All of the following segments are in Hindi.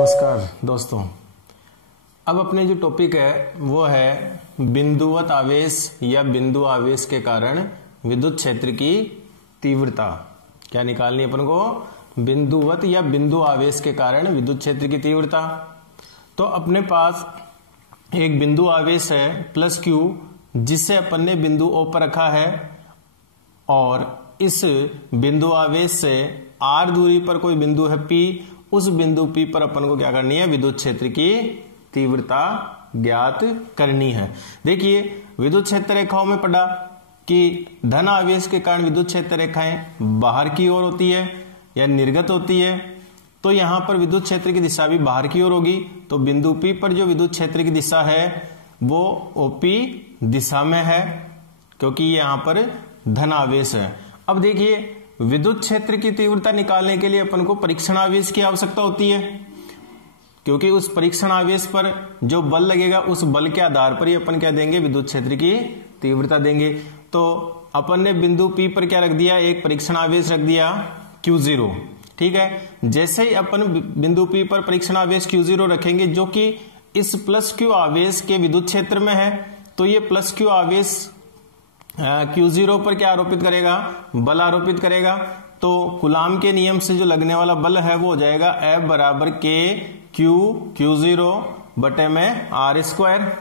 नमस्कार दोस्तों। अब अपने जो टॉपिक है वो है बिंदुवत आवेश या बिंदु आवेश के कारण विद्युत क्षेत्र की तीव्रता। क्या निकालनी है अपन को? बिंदुवत या बिंदु आवेश के कारण विद्युत क्षेत्र की तीव्रता। तो अपने पास एक बिंदु आवेश है प्लस Q, जिसे अपन ने बिंदु O पर रखा है और इस बिंदु आवेश से R दूरी पर कोई बिंदु है P, उस बिंदु P पर अपन को क्या करनी है? विद्युत क्षेत्र की तीव्रता ज्ञात करनी है। देखिए विद्युत क्षेत्र रेखाओं में पढ़ा कि धन आवेश के कारण विद्युत क्षेत्र रेखाएं बाहर की ओर होती है या निर्गत होती है, तो यहां पर विद्युत क्षेत्र की दिशा भी बाहर की ओर होगी। तो बिंदु P पर जो विद्युत क्षेत्र की दिशा है वो OP दिशा में है, क्योंकि यहां पर धन आवेश है। अब देखिए विद्युत क्षेत्र की तीव्रता निकालने के लिए अपन को परीक्षण आवेश की आवश्यकता होती है, क्योंकि उस परीक्षण आवेश पर जो बल लगेगा उस बल के आधार पर ही अपन क्या देंगे? विद्युत क्षेत्र की तीव्रता देंगे। तो अपन ने बिंदु P पर क्या रख दिया? एक परीक्षण आवेश रख दिया Q0। ठीक है, जैसे ही अपन बिंदु P पर परीक्षण आवेश Q0 रखेंगे जो कि इस प्लस Q आवेश के विद्युत क्षेत्र में है, तो ये प्लस Q आवेश Q0 पर क्या आरोपित करेगा? बल आरोपित करेगा। तो कूलाम के नियम से जो लगने वाला बल है वो हो जाएगा F बराबर K Q0 बटे में R स्क्वायर।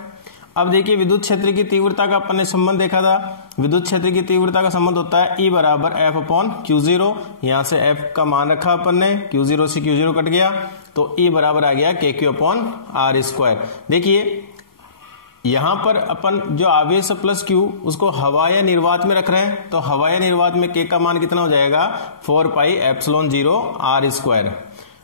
अब देखिए विद्युत क्षेत्र की तीव्रता का अपन ने संबंध देखा था। विद्युत क्षेत्र की तीव्रता का संबंध होता है E बराबर F अपॉन Q0। यहां से F का मान रखा अपन ने, Q0 से Q0 कट गया, तो E बराबर आ गया KQ अपॉन R स्क्वायर। देखिए यहां पर अपन जो आवेश प्लस Q उसको हवा या निर्वात में रख रहे हैं, तो हवा या निर्वात में K का मान कितना हो जाएगा? 4 पाई एप्सिलॉन 0 R स्क्वायर।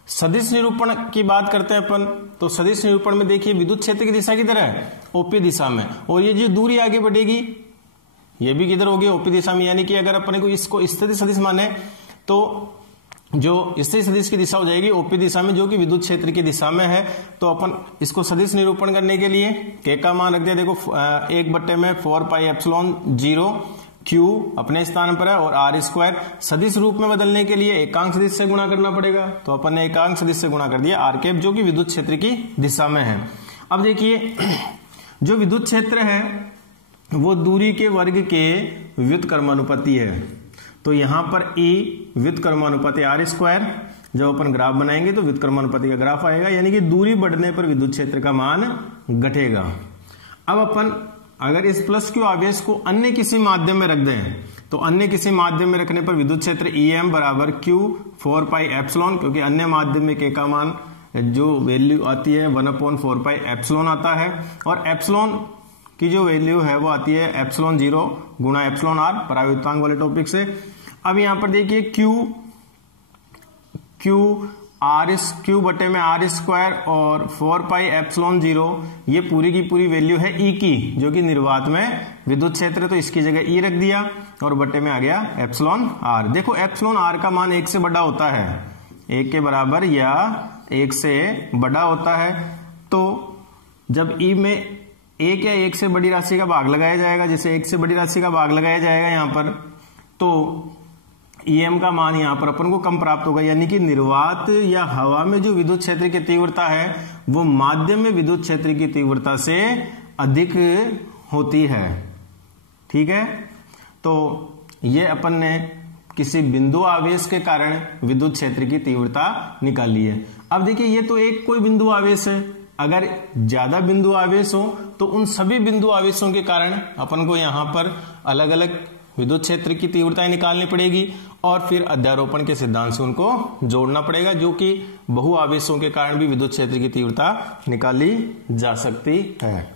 सदिश निरूपण की बात करते हैं अपन, तो सदिश निरूपण में देखिए विद्युत क्षेत्र की दिशा किधर है? OP दिशा में, और ये जो दूरी आगे बढ़ेगी ये भी किधर होगी? OP दिशा में। यानी कि अगर अपने को इसको स्थिति सदिश माने तो जो स्थिति सदिश की दिशा हो जाएगी OP दिशा में, जो कि विद्युत क्षेत्र की दिशा में है। तो अपन इसको सदिश निरूपण करने के लिए K का मान रख दिया, देखो 1 बट्टे में 4 पाई एप्सिलॉन 0, Q अपने स्थान पर है और R स्क्वायर। सदिश रूप में बदलने के लिए एकांक सदिश से गुणा करना पड़ेगा, तो अपन ने एकांक सदिश से गुणा कर दिया R कैप, जो कि विद्युत क्षेत्र की दिशा में है। अब देखिए जो विद्युत क्षेत्र है वो दूरी के वर्ग के व्युत्क्रमानुपाती है। तो यहां पर E व्युत्क्रमानुपाती R स्क्वायर, जब अपन ग्राफ बनाएंगे तो व्युत्क्रमानुपाती का ग्राफ आएगा, यानी कि दूरी बढ़ने पर विद्युत क्षेत्र का मान घटेगा। अब अपन अगर इस प्लस Q आवेश को अन्य किसी माध्यम में रख दें, तो अन्य किसी माध्यम में रखने पर विद्युत क्षेत्र EM बराबर Q 4 पाई एप्सिलॉन, क्योंकि अन्य माध्यम में K का मान जो वैल्यू आती है 1/4 पाई एप्सिलॉन आता है, और एप्सिलॉन की जो वैल्यू है वो आती है एप्सिलॉन 0 गुणा एप्सिलॉन R परावर्तनांक वाले टॉपिक से। अब यहां पर देखिए Q बटे में R स्क्वायर और 4 पाई एप्सिलॉन 0, ये पूरी की पूरी वैल्यू है E की, जो कि निर्वात में विद्युत क्षेत्र है, तो इसकी जगह E रख दिया और बटे में आ गया एप्सिलॉन R। देखो एप्सिलॉन R का मान 1 से बड़ा होता है, 1 के बराबर या 1 से बड़ा होता है। तो जब E में 1 या 1 से बड़ी राशि का भाग लगाया जाएगा, जैसे 1 से बड़ी राशि का भाग लगाया जाएगा यहां पर, तो EM का मान यहां पर अपन को कम प्राप्त होगा, यानी कि निर्वात या हवा में जो विद्युत क्षेत्र की तीव्रता है वो माध्यम में विद्युत क्षेत्र की तीव्रता से अधिक होती है। ठीक है, तो ये अपन ने किसी बिंदु आवेश के कारण विद्युत क्षेत्र की तीव्रता निकाली है। अब देखिए ये तो एक कोई बिंदु आवेश है, अगर ज्यादा बिंदु आवेश हो तो उन सभी बिंदु आवेशों के कारण अपन को यहां पर अलग अलग विद्युत क्षेत्र की तीव्रताएं निकालनी पड़ेगी और फिर अध्यारोपण के सिद्धांत से उनको जोड़ना पड़ेगा, जो कि बहु आवेशों के कारण भी विद्युत क्षेत्र की तीव्रता निकाली जा सकती है।